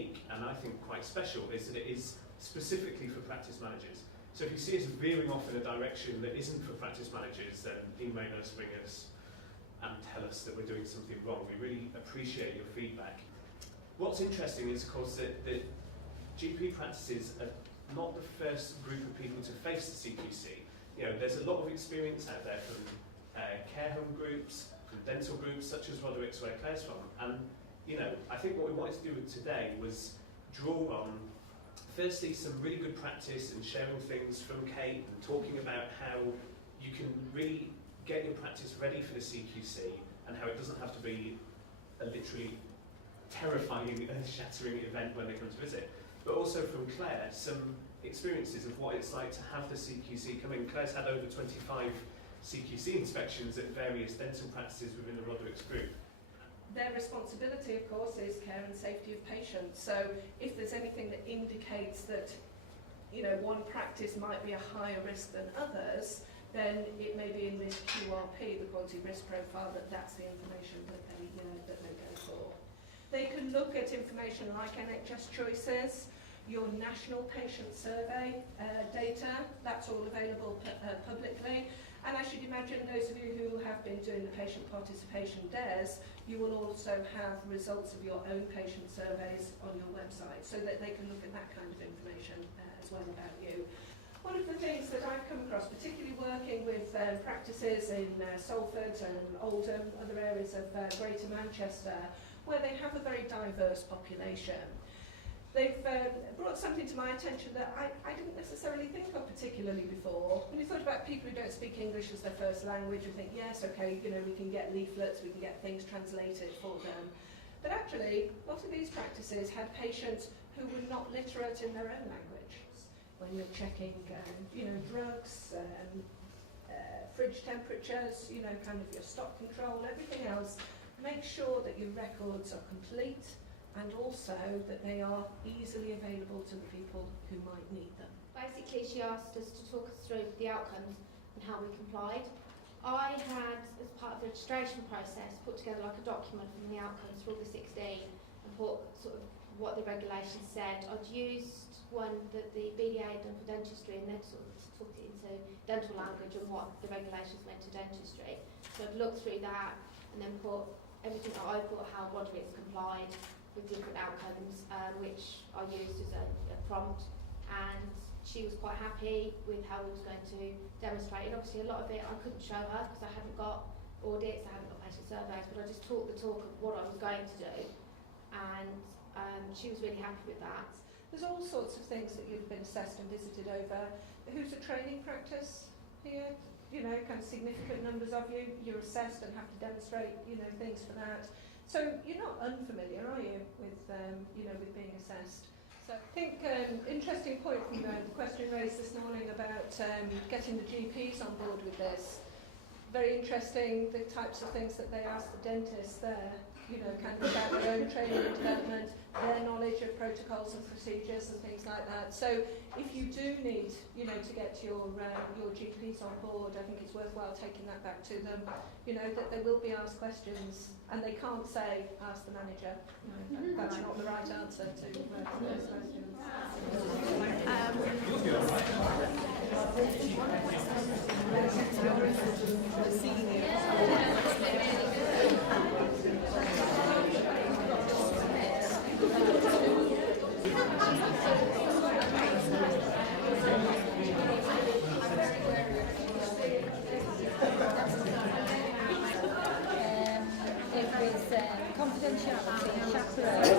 unique and I think quite special is that it is specifically for practice managers. So if you see us veering off in a direction that isn't for practice managers, then email us, ring us, and tell us that we're doing something wrong. We really appreciate your feedback. What's interesting is, of course, that GP practices are not the first group of people to face the CQC. You know, there's a lot of experience out there from care home groups, from dental groups such as Roderick's, where Claire's from. And, you know, I think what we wanted to do today was draw on, firstly, some really good practice and sharing things from Kate and talking about how you can really get your practice ready for the CQC and how it doesn't have to be a literally terrifying, earth-shattering event when they come to visit. But also from Claire, some experiences of what it's like to have the CQC come in. Claire's had over 25 CQC inspections at various dental practices within the Roderick's group. Their responsibility, of course, is care and safety of patients. So if there's anything that indicates that, you know, one practice might be a higher risk than others, then it may be in this QRP, the quality risk profile, that's the information that they, you know, that they go for. They can look at information like NHS choices, your national patient survey data, that's all available publicly. And I should imagine those of you who have been doing the patient participation DARES, you will also have results of your own patient surveys on your website so that they can look at that kind of information as well about you. One of the things that I've come across, particularly working with practices in Salford and Oldham, other areas of Greater Manchester, where they have a very diverse population. They've brought something to my attention that I didn't necessarily think of particularly before. When you thought about people who don't speak English as their first language, you think, yes, okay, you know, we can get leaflets, we can get things translated for them. But actually, a lot of these practices had patients who were not literate in their own language. When you're checking, you know, drugs, fridge temperatures, you know, kind of your stock control, everything else, make sure that your records are complete, and also that they are easily available to the people who might need them. Basically, she asked us to talk us through the outcomes and how we complied. I had, as part of the registration process, put together like a document from the outcomes for all the 16 and put sort of what the regulations said. I'd used one that the BDA had done for dentistry, and they'd sort of talked it into dental language and what the regulations meant to dentistry. So I'd looked through that and then put everything that I thought how Roderick's complied with different outcomes, which I used as a prompt, and she was quite happy with how we was going to demonstrate. And obviously a lot of it I couldn't show her because I hadn't got audits, I hadn't got patient surveys, but I just talked the talk of what I was going to do, and she was really happy with that. There's all sorts of things that you've been assessed and visited over. Who's a training practice here? You know, kind of significant numbers of you, you're assessed and have to demonstrate, you know, things for that. So you're not unfamiliar, are you, with, you know, with being assessed? So I think interesting point from the question raised this morning about getting the GPs on board with this. Very interesting, the types of things that they ask the dentists there, you know, kind of about their own training and development, their knowledge of protocols and procedures and things like that. So if you do need, you know, to get your GPs on board, I think it's worthwhile taking that back to them. You know, that they will be asked questions, and they can't say, ask the manager. You know, that's not the right answer to those questions. Confidentiality, chaperone,